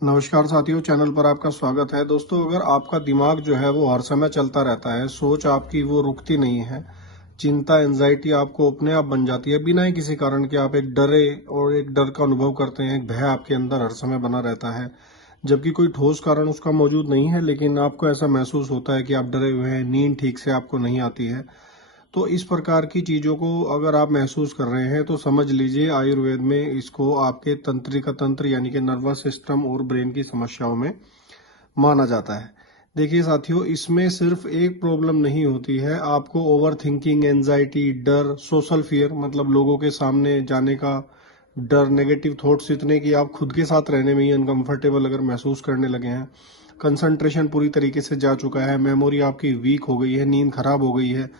नमस्कार साथियों, चैनल पर आपका स्वागत है। दोस्तों, अगर आपका दिमाग जो है वो हर समय चलता रहता है, सोच आपकी वो रुकती नहीं है, चिंता एंजाइटी आपको अपने आप बन जाती है बिना ही किसी कारण के, आप एक डरे और एक डर का अनुभव करते हैं, एक भय आपके अंदर हर समय बना रहता है, जबकि कोई ठोस कारण उसका मौजूद नहीं है, लेकिन आपको ऐसा महसूस होता है कि आप डरे हुए हैं, नींद ठीक से आपको नहीं आती है। तो इस प्रकार की चीज़ों को अगर आप महसूस कर रहे हैं तो समझ लीजिए आयुर्वेद में इसको आपके तंत्रिका तंत्र यानी कि नर्वस सिस्टम और ब्रेन की समस्याओं में माना जाता है। देखिए साथियों, इसमें सिर्फ एक प्रॉब्लम नहीं होती है, आपको ओवर थिंकिंग, एंजाइटी, डर, सोशल फियर मतलब लोगों के सामने जाने का डर, नेगेटिव थॉट्स इतने कि आप खुद के साथ रहने में ही अनकंफर्टेबल अगर महसूस करने लगे हैं, कंसंट्रेशन पूरी तरीके से जा चुका है, मेमोरी आपकी वीक हो गई है, नींद खराब हो गई है,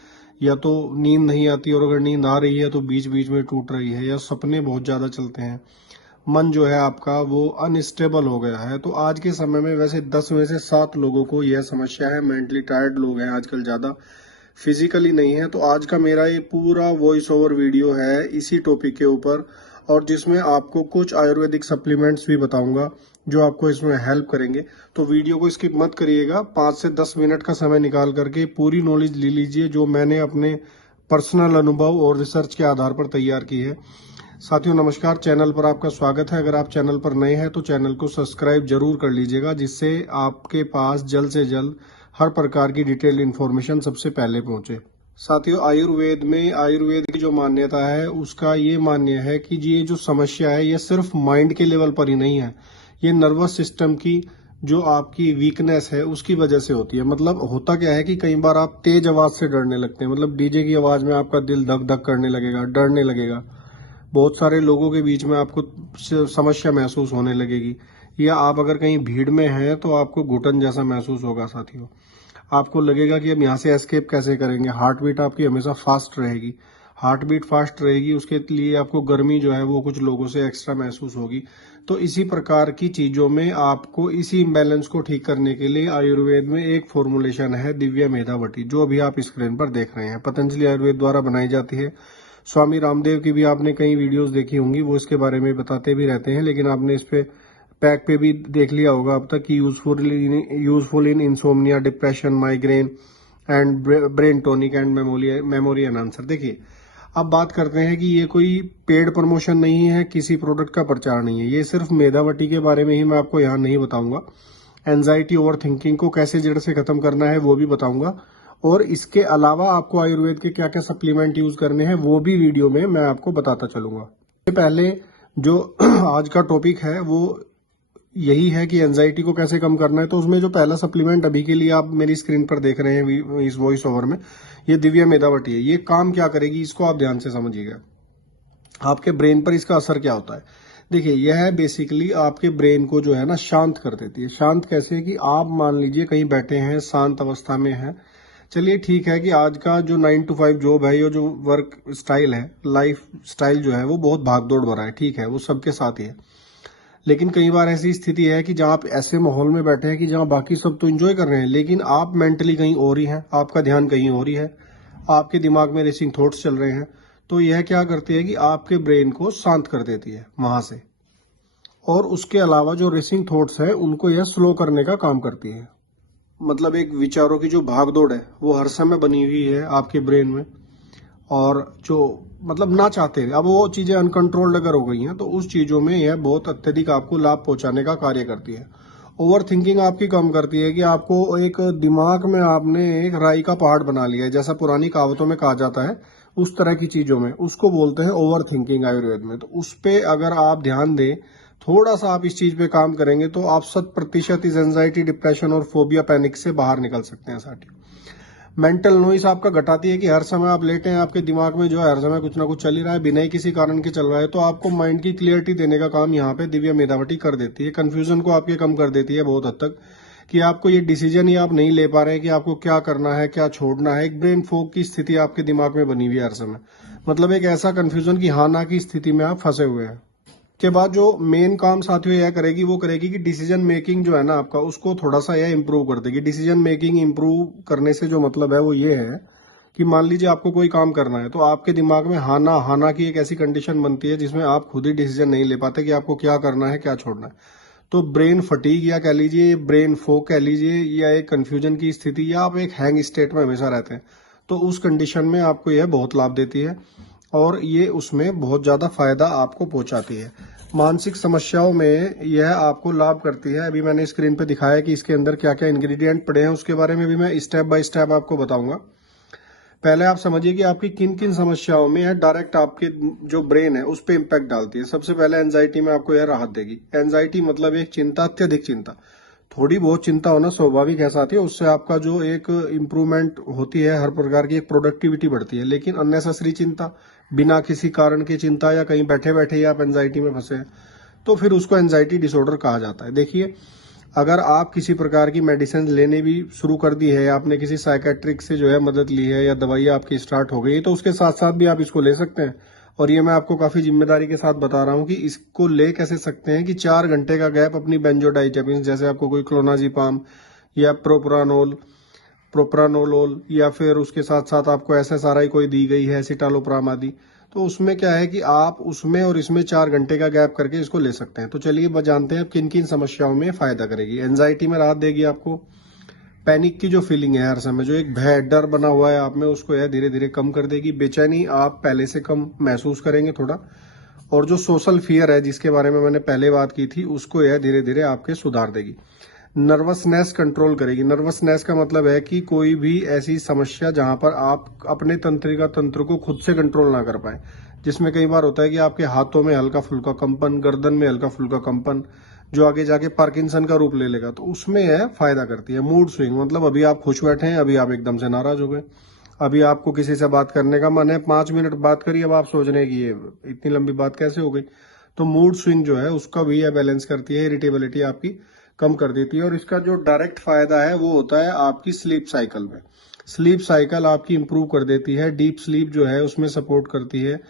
या तो नींद नहीं आती और अगर नींद आ रही है तो बीच बीच में टूट रही है, या सपने बहुत ज़्यादा चलते हैं, मन जो है आपका वो अनस्टेबल हो गया है। तो आज के समय में वैसे 10 में से 7 लोगों को यह समस्या है। मेंटली टायर्ड लोग हैं आजकल ज़्यादा, फिजिकली नहीं है। तो आज का मेरा ये पूरा वॉइस ओवर वीडियो है इसी टॉपिक के ऊपर, और जिसमें आपको कुछ आयुर्वेदिक सप्लीमेंट्स भी बताऊंगा जो आपको इसमें हेल्प करेंगे। तो वीडियो को स्किप मत करिएगा, 5 से 10 मिनट का समय निकाल करके पूरी नॉलेज ले लीजिए जो मैंने अपने पर्सनल अनुभव और रिसर्च के आधार पर तैयार की है। साथियों नमस्कार, चैनल पर आपका स्वागत है। अगर आप चैनल पर नए हैं तो चैनल को सब्सक्राइब जरूर कर लीजिएगा, जिससे आपके पास जल्द से जल्द हर प्रकार की डिटेल इन्फॉर्मेशन सबसे पहले पहुंचे। साथियों, आयुर्वेद की जो मान्यता है उसका ये मान्य है कि ये जो समस्या है ये सिर्फ माइंड के लेवल पर ही नहीं है, ये नर्वस सिस्टम की जो आपकी वीकनेस है उसकी वजह से होती है। मतलब होता क्या है कि कई बार आप तेज आवाज से डरने लगते हैं, मतलब डीजे की आवाज में आपका दिल धक धक करने लगेगा, डरने लगेगा, बहुत सारे लोगों के बीच में आपको समस्या महसूस होने लगेगी, या आप अगर कहीं भीड़ में हैं तो आपको घुटन जैसा महसूस होगा। साथियों, आपको लगेगा कि अब यहाँ से एस्केप कैसे करेंगे। हार्ट बीट आपकी हमेशा फास्ट रहेगी, हार्ट बीट फास्ट रहेगी, उसके लिए आपको गर्मी जो है वो कुछ लोगों से एक्स्ट्रा महसूस होगी। तो इसी प्रकार की चीजों में आपको इसी इम्बैलेंस को ठीक करने के लिए आयुर्वेद में एक फॉर्मुलेशन है, दिव्य मेधावटी, जो अभी आप स्क्रीन पर देख रहे हैं, पतंजलि आयुर्वेद द्वारा बनाई जाती है। स्वामी रामदेव की भी आपने कई वीडियोस देखी होंगी, वो इसके बारे में बताते भी रहते हैं, लेकिन आपने इस पे पैक पे भी देख लिया होगा अब तक कि useful in insomnia, depression, migraine and brain tonic and memory enhancer. देखिए, अब बात करते हैं कि ये कोई पेड प्रमोशन नहीं है, किसी प्रोडक्ट का प्रचार नहीं है, ये सिर्फ मेधावटी के बारे में ही मैं आपको यहाँ नहीं बताऊंगा। एंजाइटी, ओवर थिंकिंग को कैसे जड़ से खत्म करना है वो भी बताऊंगा, और इसके अलावा आपको आयुर्वेद के क्या क्या सप्लीमेंट यूज करने हैं वो भी वीडियो में मैं आपको बताता चलूंगा। पहले जो आज का टॉपिक है वो यही है कि एंजाइटी को कैसे कम करना है। तो उसमें जो पहला सप्लीमेंट अभी के लिए आप मेरी स्क्रीन पर देख रहे हैं इस वॉइस ओवर में, ये दिव्य मेधावटी है। ये काम क्या करेगी इसको आप ध्यान से समझिएगा। आपके ब्रेन पर इसका असर क्या होता है, देखिए, यह बेसिकली आपके ब्रेन को जो है ना शांत कर देती है। शांत कैसे कि आप मान लीजिए कहीं बैठे हैं, शांत अवस्था में हैं, चलिए ठीक है कि आज का जो 9 to 5 जॉब है, ये जो वर्क स्टाइल है, लाइफ स्टाइल जो है वो बहुत भागदौड़ भरा है, ठीक है, वो सबके साथ ही है। लेकिन कई बार ऐसी स्थिति है कि जहां आप ऐसे माहौल में बैठे हैं कि जहां बाकी सब तो एंजॉय कर रहे हैं, लेकिन आप मेंटली कहीं और ही हैं, आपका ध्यान कहीं और ही है, आपके दिमाग में रेसिंग थॉट्स चल रहे हैं। तो यह क्या करती है कि आपके ब्रेन को शांत कर देती है वहां से, और उसके अलावा जो रेसिंग थॉट्स है उनको यह स्लो करने का काम करती है। मतलब एक विचारों की जो भागदौड़ है वो हर समय बनी हुई है आपके ब्रेन में, और जो मतलब ना चाहते अब वो चीजें अनकंट्रोल्ड अगर हो गई हैं तो उस चीजों में यह बहुत अत्यधिक आपको लाभ पहुंचाने का कार्य करती है। ओवर थिंकिंग आपकी कम करती है कि आपको एक दिमाग में आपने एक राई का पहाड़ बना लिया है, जैसा पुरानी कहावतों में कहा जाता है, उस तरह की चीजों में उसको बोलते हैं ओवर थिंकिंग आयुर्वेद में। तो उस पे अगर आप ध्यान दें, थोड़ा सा आप इस चीज पे काम करेंगे तो आप 100% इस एंजाइटी, डिप्रेशन और फोबिया, पैनिक से बाहर निकल सकते हैं। साथियों, मेंटल नॉइस आपका घटाती है कि हर समय आप लेटे हैं, आपके दिमाग में जो है हर समय कुछ ना कुछ चल ही रहा है, बिना ही किसी कारण के चल रहा है। तो आपको माइंड की क्लियरिटी देने का काम यहाँ पे दिव्य मेधावटी कर देती है। कंफ्यूजन को आपके कम कर देती है बहुत हद तक, कि आपको ये डिसीजन ही आप नहीं ले पा रहे हैं कि आपको क्या करना है, क्या छोड़ना है। एक ब्रेन फॉग की स्थिति आपके दिमाग में बनी हुई है हर समय, मतलब एक ऐसा कंफ्यूजन की हाँ ना की स्थिति में आप फंसे हुए हैं। के बाद जो मेन काम साथियों यह करेगी वो करेगी कि डिसीजन मेकिंग जो है ना आपका, उसको थोड़ा सा यह इंप्रूव कर देगी। डिसीजन मेकिंग इंप्रूव करने से जो मतलब है वो ये है कि मान लीजिए आपको कोई काम करना है तो आपके दिमाग में हाना की एक ऐसी कंडीशन बनती है जिसमें आप खुद ही डिसीजन नहीं ले पाते कि आपको क्या करना है, क्या छोड़ना है। तो ब्रेन फटीग या कह लीजिए ब्रेन फॉग कह लीजिए या एक कंफ्यूजन की स्थिति या आप एक हैंग स्टेट में हमेशा रहते हैं, तो उस कंडीशन में आपको यह बहुत लाभ देती है और ये उसमें बहुत ज़्यादा फायदा आपको पहुंचाती है। मानसिक समस्याओं में यह आपको लाभ करती है। अभी मैंने स्क्रीन पे दिखाया कि इसके अंदर क्या क्या इंग्रेडिएंट पड़े हैं, उसके बारे में भी मैं स्टेप बाय स्टेप आपको बताऊंगा। पहले आप समझिए कि आपकी किन किन समस्याओं में यह डायरेक्ट आपके जो ब्रेन है उस पर इम्पैक्ट डालती है। सबसे पहले एंजाइटी में आपको यह राहत देगी। एंजाइटी मतलब एक चिंता, अत्यधिक चिंता। थोड़ी बहुत चिंता होना स्वाभाविक है साथियों, उससे आपका जो एक इम्प्रूवमेंट होती है, हर प्रकार की एक प्रोडक्टिविटी बढ़ती है। लेकिन अननेसेसरी चिंता, बिना किसी कारण की चिंता या कहीं बैठे बैठे ही आप एंजाइटी में फंसे हैं, तो फिर उसको एंजाइटी डिसऑर्डर कहा जाता है। देखिए, अगर आप किसी प्रकार की मेडिसिन लेने भी शुरू कर दी है, आपने किसी साइकेट्रिक से जो है मदद ली है या दवाई आपकी स्टार्ट हो गई, तो उसके साथ साथ भी आप इसको ले सकते हैं। और ये मैं आपको काफी जिम्मेदारी के साथ बता रहा हूं कि इसको ले कैसे सकते हैं कि 4 घंटे का गैप अपनी बेंजोडाइजेपिन, जैसे आपको कोई क्लोनाजीपाम या प्रोप्रानोलोल या फिर उसके साथ साथ आपको SSRI कोई दी गई है, सिटालोप्राम आदि, तो उसमें क्या है कि आप उसमें और इसमें 4 घंटे का गैप करके इसको ले सकते हैं। तो चलिए जानते हैं किन किन समस्याओं में फायदा करेगी। एंजाइटी में राहत देगी आपको। पैनिक की जो फीलिंग है हर समय, जो एक भय, डर बना हुआ है आप में, उसको यह धीरे धीरे कम कर देगी। बेचैनी आप पहले से कम महसूस करेंगे थोड़ा। और जो सोशल फियर है जिसके बारे में मैंने पहले बात की थी, उसको यह धीरे धीरे आपके सुधार देगी। नर्वसनेस कंट्रोल करेगी। नर्वसनेस का मतलब है कि कोई भी ऐसी समस्या जहां पर आप अपने तंत्रिका तंत्र को खुद से कंट्रोल ना कर पाए, जिसमें कई बार होता है कि आपके हाथों में हल्का फुल्का कंपन, गर्दन में हल्का फुल्का कंपन, जो आगे जाके पार्किंसन का रूप ले लेगा, तो उसमें यह फायदा करती है। मूड स्विंग मतलब अभी आप खुश बैठे हैं, अभी आप एकदम से नाराज हो गए। अभी आपको किसी से बात करने का मन है, 5 मिनट बात करिए, अब आप सोच रहे हैं कि ये इतनी लंबी बात कैसे हो गई। तो मूड स्विंग जो है उसका भी यह बैलेंस करती है, इरिटेबिलिटी आपकी कम कर देती है। और इसका जो डायरेक्ट फायदा है वो होता है आपकी स्लीप साइकिल में। स्लीप साइकिल आपकी इंप्रूव कर देती है। डीप स्लीप जो है उसमें सपोर्ट करती है,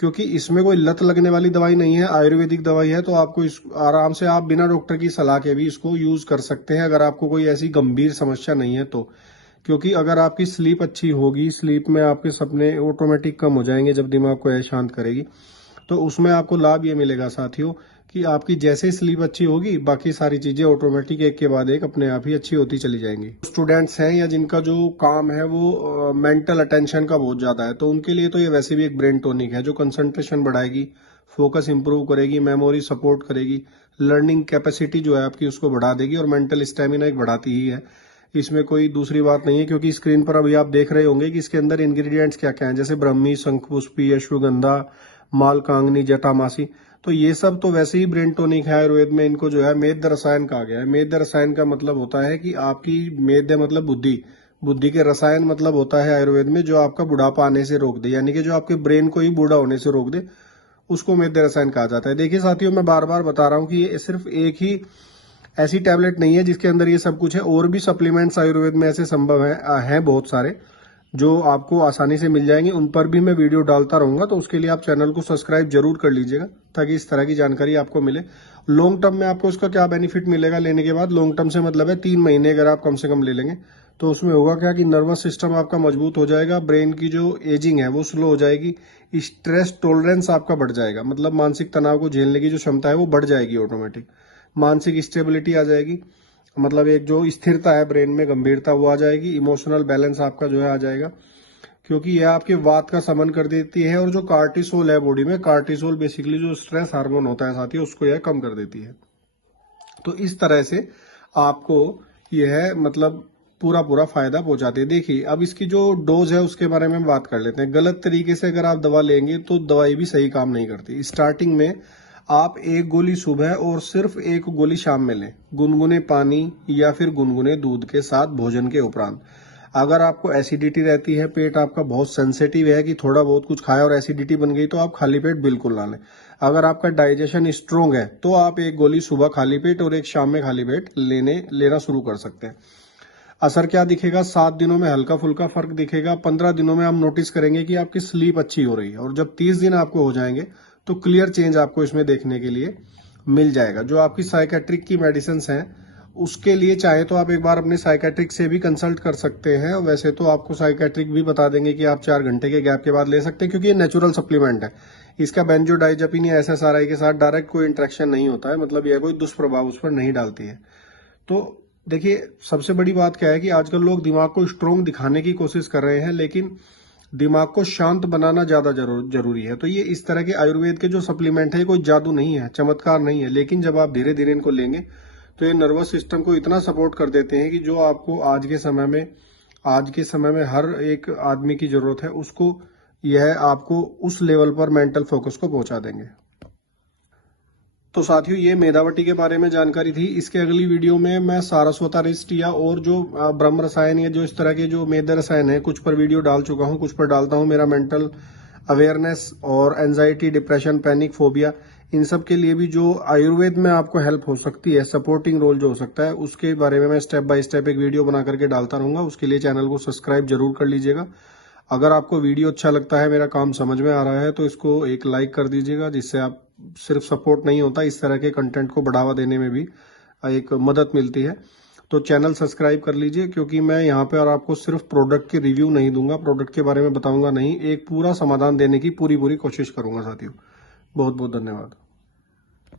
क्योंकि इसमें कोई लत लगने वाली दवाई नहीं है, आयुर्वेदिक दवाई है। तो आपको इस आराम से आप बिना डॉक्टर की सलाह के भी इसको यूज कर सकते हैं, अगर आपको कोई ऐसी गंभीर समस्या नहीं है तो। क्योंकि अगर आपकी स्लीप अच्छी होगी, स्लीप में आपके सपने ऑटोमेटिक कम हो जाएंगे जब दिमाग को शांत करेगी, तो उसमें आपको लाभ ये मिलेगा साथियों कि आपकी जैसे ही स्लीप अच्छी होगी, बाकी सारी चीजें ऑटोमेटिक एक के बाद एक अपने आप ही अच्छी होती चली जाएंगी। स्टूडेंट्स हैं या जिनका जो काम है वो मेंटल अटेंशन का बहुत ज्यादा है, तो उनके लिए तो ये वैसे भी एक ब्रेन टॉनिक है, जो कंसंट्रेशन बढ़ाएगी, फोकस इंप्रूव करेगी, मेमोरी सपोर्ट करेगी, लर्निंग कैपेसिटी जो है आपकी उसको बढ़ा देगी, और मेंटल स्टेमिना एक बढ़ाती ही है। इसमें कोई दूसरी बात नहीं है, क्योंकि स्क्रीन पर अभी आप देख रहे होंगे कि इसके अंदर इंग्रेडिएंट्स क्या क्या हैं, जैसे ब्रह्मी, शंखपुष्पी, अश्वगंधा, मालकांगनी, जटामासी। तो ये सब तो वैसे ही ब्रेन टॉनिक है आयुर्वेद में। इनको जो है मेद रसायन कहा गया है। मेद रसायन का मतलब होता है कि आपकी मेद मतलब बुद्धि, बुद्धि के रसायन मतलब होता है आयुर्वेद में जो आपका बुढ़ापा आने से रोक दे, यानी कि जो आपके ब्रेन को ही बूढ़ा होने से रोक दे, उसको मेद रसायन कहा जाता है। देखिए साथियों, मैं बार बार बता रहा हूँ कि ये सिर्फ एक ही ऐसी टैबलेट नहीं है जिसके अंदर ये सब कुछ है, और भी सप्लीमेंट्स आयुर्वेद में ऐसे संभव हैं बहुत सारे, जो आपको आसानी से मिल जाएंगे। उन पर भी मैं वीडियो डालता रहूंगा, तो उसके लिए आप चैनल को सब्सक्राइब जरूर कर लीजिएगा, ताकि इस तरह की जानकारी आपको मिले। लॉन्ग टर्म में आपको इसका क्या बेनिफिट मिलेगा लेने के बाद? लॉन्ग टर्म से मतलब है 3 महीने अगर आप कम से कम ले लेंगे, तो उसमें होगा क्या कि नर्वस सिस्टम आपका मजबूत हो जाएगा, ब्रेन की जो एजिंग है वो स्लो हो जाएगी, स्ट्रेस टॉलरेंस आपका बढ़ जाएगा, मतलब मानसिक तनाव को झेलने की जो क्षमता है वो बढ़ जाएगी ऑटोमेटिक। मानसिक स्टेबिलिटी आ जाएगी, मतलब एक जो स्थिरता है ब्रेन में, गंभीरता, वो आ जाएगी। इमोशनल बैलेंस आपका जो है आ जाएगा, क्योंकि यह आपके वात का समन कर देती है। और जो कार्टिसोल है बॉडी में, कार्टिसोल बेसिकली जो स्ट्रेस हार्मोन होता है साथियों, उसको यह कम कर देती है। तो इस तरह से आपको यह मतलब पूरा फायदा पहुंचाती है। देखिए, अब इसकी जो डोज है उसके बारे में बात कर लेते हैं। गलत तरीके से अगर आप दवा लेंगे तो दवाई भी सही काम नहीं करती। स्टार्टिंग में आप 1 गोली सुबह और सिर्फ 1 गोली शाम में लें, गुनगुने पानी या फिर गुनगुने दूध के साथ भोजन के उपरांत। अगर आपको एसिडिटी रहती है, पेट आपका बहुत सेंसिटिव है कि थोड़ा बहुत कुछ खाया और एसिडिटी बन गई, तो आप खाली पेट बिल्कुल ना लें। अगर आपका डाइजेशन स्ट्रोंग है तो आप 1 गोली सुबह खाली पेट और 1 शाम में खाली पेट लेना शुरू कर सकते हैं। असर क्या दिखेगा? 7 दिनों में हल्का फुल्का फर्क दिखेगा। 15 दिनों में आप नोटिस करेंगे कि आपकी स्लीप अच्छी हो रही है, और जब 30 दिन आपको हो जाएंगे तो क्लियर चेंज आपको इसमें देखने के लिए मिल जाएगा। जो आपकी साइकेट्रिक की मेडिसिन हैं, उसके लिए चाहे तो आप एक बार अपने साइकेट्रिक से भी कंसल्ट कर सकते हैं। वैसे तो आपको साइकेट्रिक भी बता देंगे कि आप 4 घंटे के गैप के बाद ले सकते हैं, क्योंकि ये नेचुरल सप्लीमेंट है। इसका बेंजोडाइजेपिन या SSRI के साथ डायरेक्ट कोई इंटरेक्शन नहीं होता है, मतलब यह कोई दुष्प्रभाव उस पर नहीं डालती है। तो देखिए, सबसे बड़ी बात क्या है कि आजकल लोग दिमाग को स्ट्रोंग दिखाने की कोशिश कर रहे हैं, लेकिन दिमाग को शांत बनाना ज्यादा जरूरी है। तो ये इस तरह के आयुर्वेद के जो सप्लीमेंट है, कोई जादू नहीं है, चमत्कार नहीं है, लेकिन जब आप धीरे धीरे इनको लेंगे तो ये नर्वस सिस्टम को इतना सपोर्ट कर देते हैं कि जो आपको आज के समय में हर एक आदमी की जरूरत है, उसको यह आपको उस लेवल पर मेंटल फोकस को पहुंचा देंगे। तो साथियों, ये मेधावटी के बारे में जानकारी थी। इसके अगली वीडियो में मैं सारस्वतारिष्ट या और जो ब्रह्म रसायन या जो इस तरह के जो मेध रसायन है, कुछ पर वीडियो डाल चुका हूं, कुछ पर डालता हूं। मेरा मेंटल अवेयरनेस और एंजाइटी, डिप्रेशन, पैनिक, फोबिया, इन सब के लिए भी जो आयुर्वेद में आपको हेल्प हो सकती है, सपोर्टिंग रोल जो हो सकता है, उसके बारे में मैं स्टेप बाय स्टेप एक वीडियो बना करके डालता रहूंगा। उसके लिए चैनल को सब्सक्राइब जरूर कर लीजिएगा। अगर आपको वीडियो अच्छा लगता है, मेरा काम समझ में आ रहा है, तो इसको एक लाइक कर दीजिएगा, जिससे आप सिर्फ सपोर्ट नहीं होता, इस तरह के कंटेंट को बढ़ावा देने में भी एक मदद मिलती है। तो चैनल सब्सक्राइब कर लीजिए, क्योंकि मैं यहाँ पे और आपको सिर्फ प्रोडक्ट की रिव्यू नहीं दूंगा, प्रोडक्ट के बारे में बताऊंगा नहीं, एक पूरा समाधान देने की पूरी कोशिश करूंगा साथियों। बहुत बहुत धन्यवाद।